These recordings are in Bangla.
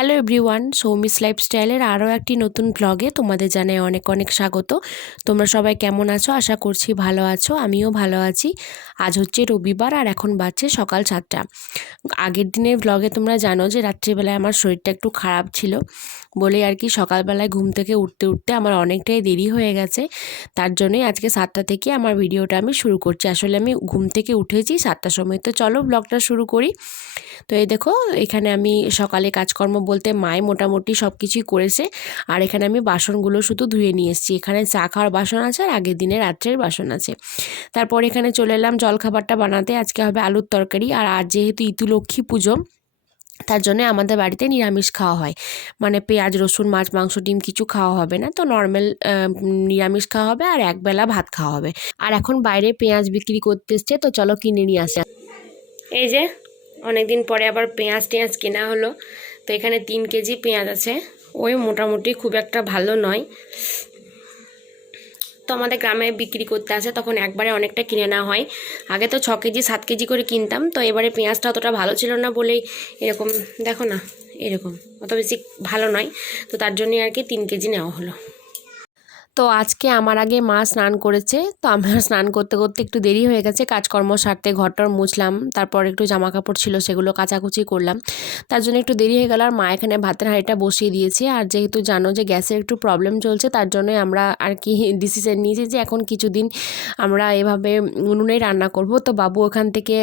হ্যালো এভরিওয়ান, সৌমিস লাইফস্টাইলের আরও একটি নতুন ব্লগে তোমাদের জানাই অনেক অনেক স্বাগত। তোমরা সবাই কেমন আছো? আশা করছি ভালো আছো, আমিও ভালো আছি। আজ হচ্ছে রবিবার আর এখন বাজছে সকাল 7টা। আগের দিনের ব্লগে তোমরা জানো যে রাত্রিবেলায় আমার শরীরটা একটু খারাপ ছিল বলে আর কি সকালবেলায় ঘুম থেকে উঠতে উঠতে আমার অনেকটাই দেরি হয়ে গেছে। তার জন্যই আজকে 7টা থেকে আমার ভিডিওটা আমি শুরু করছি। আসলে আমি ঘুম থেকে উঠেছি 7টার সময়। তো চলো ব্লগটা শুরু করি। তো এই দেখো, এখানে আমি সকালে কাজকর্ম বলতে মায়ে মোটামুটি সব কিছুই করেছে। আর এখানে আমি বাসনগুলো শুধু ধুয়ে নিয়ে এসেছি। এখানে চা খাওয়ার বাসন আছে আর আগের দিনের রাত্রের বাসন আছে। তারপর এখানে চলে এলাম জলখাবারটা বানাতে। আজকে হবে আলুর তরকারি। আর আজ যেহেতু ইতুলক্ষ্মী পুজো, তার জন্য আমাদের বাড়িতে নিরামিষ খাওয়া হয়। মানে পেঁয়াজ রসুন মাছ মাংস ডিম কিছু খাওয়া হবে না, তো নর্মাল নিরামিষ খাওয়া হবে আর একবেলা ভাত খাওয়া হবে। আর এখন বাইরে পেঁয়াজ বিক্রি করতে এসছে, তো চলো কিনে নিয়ে আসা। এই যে অনেকদিন পরে আবার পেঁয়াজ টেঁয়াজ কেনা হলো। তো এখানে 3 কেজি পেঁয়াজ আছে। ওই মোটামুটি খুব একটা ভালো নয়। তো আমাদের গ্রামে বিক্রি করতে আসে, তখন একবারে অনেকটা কিনে নেওয়া হয়। আগে তো 6 কেজি 7 কেজি করে কিনতাম। তো এবারে পেঁয়াজটা অতটা ভালো ছিল না বলেই এরকম, দেখো না, এরকম অত বেশি ভালো নয়। তো তার জন্যই আর কি 3 কেজি নেওয়া হলো। তো আজকে আমার আগে মা স্নান করেছে, তো আমার স্নান করতে করতে একটু দেরি হয়ে গেছে। কাজকর্ম সারতে ঘরটর মুছলাম, তারপর একটু জামা কাপড় ছিল সেগুলো কাচাকুচি করলাম, তার জন্য একটু দেরি হয়ে গেল। আর মা এখানে ভাতের হাঁড়িটা বসিয়ে দিয়েছে। আর যেহেতু জানো যে গ্যাসের একটু প্রবলেম চলছে, তার জন্যই আমরা আর কি ডিসিশন নিয়েছি যে এখন কিছুদিন আমরা এভাবে উনুনেই রান্না করব। তো বাবু ওখান থেকে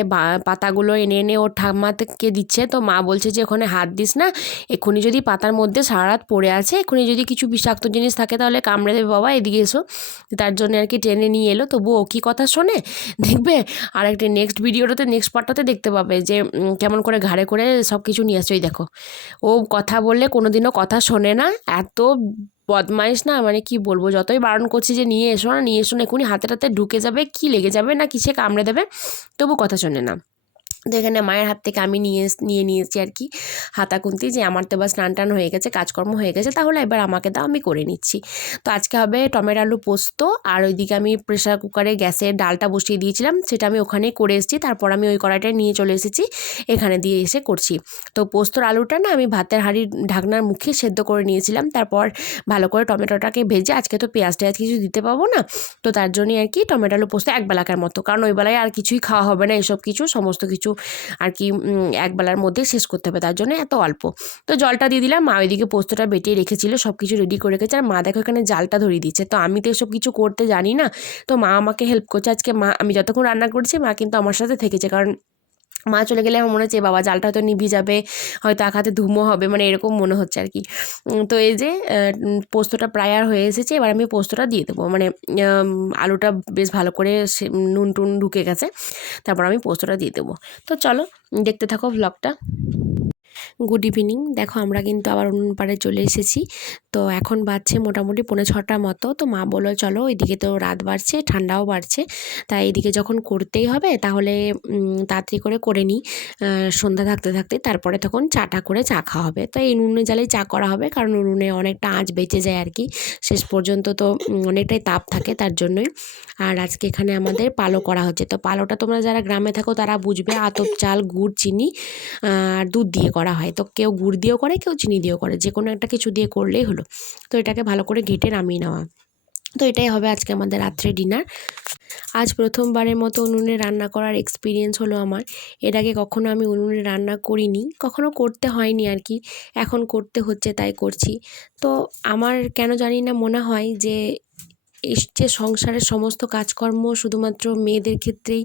পাতাগুলো এনে এনে ওর ঠাম্মাকে দিচ্ছে। তো মা বলছে যে ওখানে হাত দিস না, এক্ষুনি যদি পাতার মধ্যে সারা রাত পড়ে আছে, এক্ষুনি যদি কিছু বিষাক্ত জিনিস থাকে তাহলে কামড়ে দেবে বাবা, এদিকে এসো। তার জন্য আর কি টেনে নিয়ে এলো। তবু ও কি কথা শোনে দেখবে। আর একটা নেক্সট ভিডিওটাতে নেক্সট পার্টটাতে দেখতে পাবে যে কেমন করে ঘাড়ে করে সব কিছু নিয়ে আসছে। ওই দেখো, ও কথা বললে কোনোদিনও কথা শোনে না, এত বদমাইশ না, মানে কি বলবো। যতই বারণ করছি যে নিয়ে এসো না নিয়ে এসো না, এক্ষুনি হাতে হাতে ঢুকে যাবে, কি লেগে যাবে না কিসে কামড়ে দেবে, তবু কথা শোনে না। তো এখানে মায়ের হাত থেকে আমি নিয়েছি আর কি হাতা খুন্তি, যে আমার তো এবার স্নান টান হয়ে গেছে, কাজকর্ম হয়ে গেছে, তাহলে এবার আমাকে দাও, আমি করে নিচ্ছি। তো আজকে হবে টমেটো আলু পোস্ত। আর ওইদিকে আমি প্রেশার কুকারে গ্যাসের ডালটা বসিয়ে দিয়েছিলাম, সেটা আমি ওখানেই করে এসেছি। তারপর আমি ওই কড়াইটা নিয়ে চলে এসেছি, এখানে দিয়ে এসে করছি। তো পোস্তর আলুটা না আমি ভাতের হাঁড়ির ঢাকনার মুখে সেদ্ধ করে নিয়েছিলাম। তারপর ভালো করে টমেটোটাকে ভেজে, আজকে তো পেঁয়াজ টেয়াজ কিছু দিতে পাবো না, তো তার জন্যই আর কি টমেটো আলু পোস্ত একবেলাকার মতো, কারণ ওই বেলায় আর কিছুই খাওয়া হবে না, এসব কিছু সমস্ত কিছু আর কি একবেলার মধ্যে শেষ করতে হবে, তার জন্য এত অল্প। তো জলটা দিয়ে দিলাম। মা ওইদিকে পোস্তটা বেটিয়ে রেখেছিল, সব কিছু রেডি করে রেখেছে। আর মা দেখো এখানে জালটা ধরিয়ে দিচ্ছে। তো আমি তো এসব কিছু করতে জানি না, তো মা আমাকে হেল্প করছে। আজকে মা, আমি যতক্ষণ রান্না করছি মা কিন্তু আমার সাথে থেকেছে, কারণ মা চলে গেলে আমার মনে হচ্ছে বাবা জালটা হয়তো নিভে যাবে, হয়তো আঘাতে ধুমো হবে, মানে এরকম মনে হচ্ছে আর কি। তো এই যে পোস্তটা প্রায় আর হয়ে এসেছে, এবার আমি পোস্তটা দিয়ে দেবো। মানে আলুটা বেশ ভালো করে নুন টুন ঢুকে গেছে, তারপর আমি পোস্তটা দিয়ে দেবো। তো চলো দেখতে থাকো ব্লগটা। Good evening. দেখো আমরা কিন্তু আবার উনুন পাড়ে চলে এসেছি। তো এখন বাজছে মোটামুটি 5:45 মতো। তো মা বললো চলো, ওইদিকে তো রাত বাড়ছে, ঠান্ডাও বাড়ছে, তাই এইদিকে যখন করতেই হবে তাহলে তাড়াতাড়ি করে নিই, সন্ধ্যা থাকতে থাকতে। তারপরে তখন চাটা করে চা খাওয়া হবে। তো এই উনুনে জ্বালেই চা করা হবে, কারণ উনুনে অনেকটা আঁচ বেঁচে যায় আর কি, শেষ পর্যন্ত তো অনেকটাই তাপ থাকে, তার জন্যই। আর আজকে এখানে আমাদের পালো করা হচ্ছে। তো পালোটা তোমরা যারা গ্রামে থাকো তারা বুঝবে, আতপ চাল গুড় চিনি আর দুধ দিয়ে করা হয়। তো কেউ গুড় দিয়েও করে, কেউ চিনি দিয়েও করে, যে কোনো একটা কিছু দিয়ে করলেই হলো। তো এটাকে ভালো করে ঘেটে নামিয়ে নেওয়া। তো এটাই হবে আজকে আমাদের রাত্রে ডিনার। আজ প্রথমবারের মতো উনুনে রান্না করার এক্সপিরিয়েন্স হলো আমার। এর আগে কখনো আমি উনুনে রান্না করিনি, কখনো করতে হয়নি আর কি, এখন করতে হচ্ছে তাই করছি। তো আমার কেন জানি না মনে হয় যে এই যে সংসারের সমস্ত কাজকর্ম শুধুমাত্র মেয়েদের ক্ষেত্রেই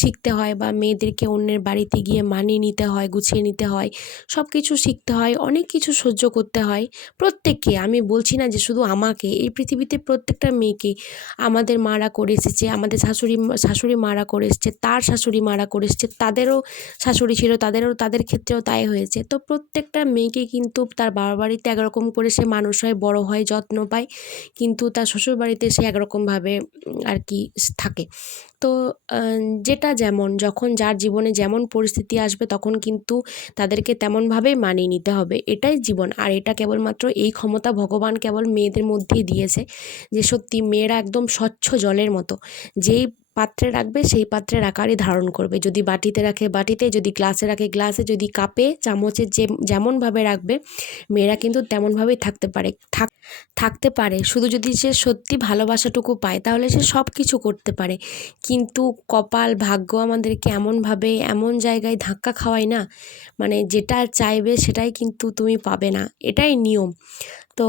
শিখতে হয়, বা মেয়েদেরকে অন্যের বাড়িতে গিয়ে মানিয়ে নিতে হয়, গুছিয়ে নিতে হয়, সব কিছু শিখতে হয়, অনেক কিছু সহ্য করতে হয় প্রত্যেককে। আমি বলছি না যে শুধু আমাকে, এই পৃথিবীতে প্রত্যেকটা মেয়েকে আমাদের মারা করে এসেছে, আমাদের শাশুড়ি মারা করে এসেছে, তার শাশুড়ি মারা করে এসেছে, তাদেরও শাশুড়ি ছিল, তাদের ক্ষেত্রেও তাই হয়েছে। তো প্রত্যেকটা মেয়েকে কিন্তু তার বাবার বাড়িতে একরকম করে সে মানুষ হয়, বড় হয়, যত্ন পায়, কিন্তু তার শ্বশুরবাড়িতে সে একরকমভাবে আর কি থাকে। তো যেটা যেমন, যখন যার জীবনে যেমন পরিস্থিতি আসবে তখন কিন্তু তাদেরকে তেমনভাবেই মানিয়ে নিতে হবে, এটাই জীবন। আর এটা কেবলমাত্র এই ক্ষমতা ভগবান কেবল মেয়েদের মধ্যেই দিয়েছে, যে সত্যি মেয়েরা একদম স্বচ্ছ জলের মতো, যেই পাত্রে রাখবে সেই পাত্রের আকারই ধারণ করবে। যদি বাটিতে রাখে বাটিতে, যদি গ্লাসে রাখে গ্লাসে, যদি কাপে চামচে যেমনভাবে রাখবে মেয়েরা কিন্তু তেমনভাবেই থাকতে পারে। শুধু যদি সে সত্যি ভালোবাসাটুকু পায় তাহলে সে সব কিছু করতে পারে। কিন্তু কপাল ভাগ্য আমাদেরকে এমনভাবে এমন জায়গায় ধাক্কা খাওয়ায় না, মানে যেটা চাইবে সেটাই কিন্তু তুমি পাবে না, এটাই নিয়ম। তো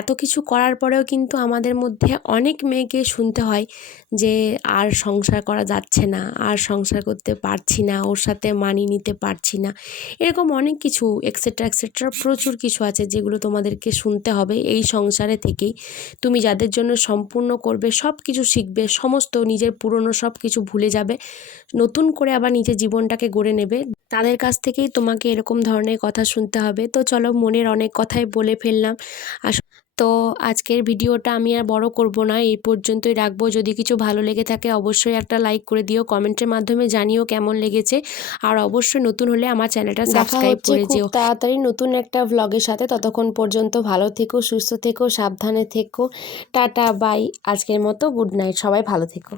এত কিছু করার পরেও কিন্তু আমাদের মধ্যে অনেক মেয়েকে শুনতে হয় যে আর সংসার করা যাচ্ছে না, আর সংসার করতে পারছি না, ওর সাথে মানিয়ে নিতে পারছি না, এরকম অনেক কিছু এক্সেট্রা এক্সেট্রা প্রচুর কিছু আছে যেগুলো তোমাদেরকে শুনতে হবে এই সংসারে থেকেই। তুমি যাদের জন্য সম্পূর্ণ করবে, সব কিছু শিখবে, সমস্ত নিজের পুরনো সব কিছু ভুলে যাবে, নতুন করে আবার নিজের জীবনটাকে গড়ে নেবে, তাদের কাছ থেকেই তোমাকে এরকম ধরনের কথা শুনতে হবে। তো চলো, মনের অনেক কথাই বলে ফেললাম। তো আজকের ভিডিওটা আমি আর বড় করব না, এই পর্যন্তই রাখবো। যদি কিছু ভালো লেগে থাকে অবশ্যই একটা লাইক করে দিও, কমেন্টের মাধ্যমে জানিও কেমন লেগেছে, আর অবশ্যই নতুন হলে আমার চ্যানেলটা সাবস্ক্রাইব করে যেও। তাড়াতাড়ি নতুন একটা ভ্লগের সাথে, ততক্ষণ পর্যন্ত ভালো থেকো, সুস্থ থেকো, সাবধানে থেকো, টাটা বাই। আজকের মতো গুড নাইট, সবাই ভালো থেকো।